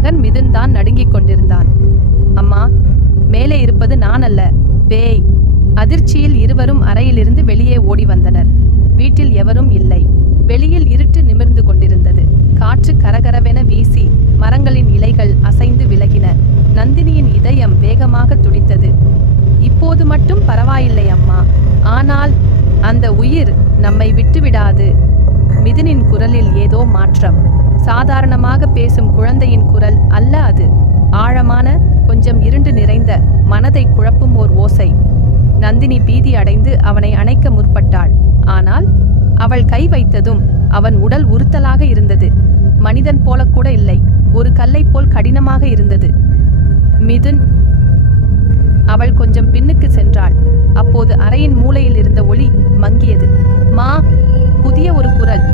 மகன் மிதுன் தான் நடுங்கிக் கொண்டிருந்தான். அம்மா, மேலே இருப்பது நான் அல்ல, பேய். அதிர்ச்சியில் இருவரும் அறையிலிருந்து வெளியே ஓடி வந்தனர். வீட்டில் எவரும் இல்லை. வெளியில் இருட்டு நிமிர்ந்து கொண்டிருந்தது. காற்று கரகரவென வீசி மரங்களின் இலைகள் அசைந்து விலகின. நந்தினியின் இதயம் வேகமாக துடித்தது. இப்போது மட்டும் பரவாயில்லை அம்மா, ஆனால் அந்த உயிர் நம்மை விட்டுவிடாது. மிதுனின் குரலில் ஏதோ மாற்றம். சாதாரணமாக பேசும் குழந்தையின் குரல் அல்ல அது. ஆழமான, கொஞ்சம் இருண்டு நிறைந்த, மனதை குழப்பும் ஓர் ஓசை. நந்தினி பீதி அடைந்து அவனை அணைக்க முற்பட்டாள். ஆனால் அவள் கை வைத்ததும் அவன் உடல் உறுத்தலாக இருந்தது. மனிதன் போலக்கூட இல்லை, ஒரு கல்லை போல் கடினமாக இருந்தது. மிதுன். அவள் கொஞ்சம் பின்னுக்கு சென்றாள். அப்போது அறையின் மூலையில் இருந்த ஒளி மங்கியது. மா. புதிய ஒரு குரல்.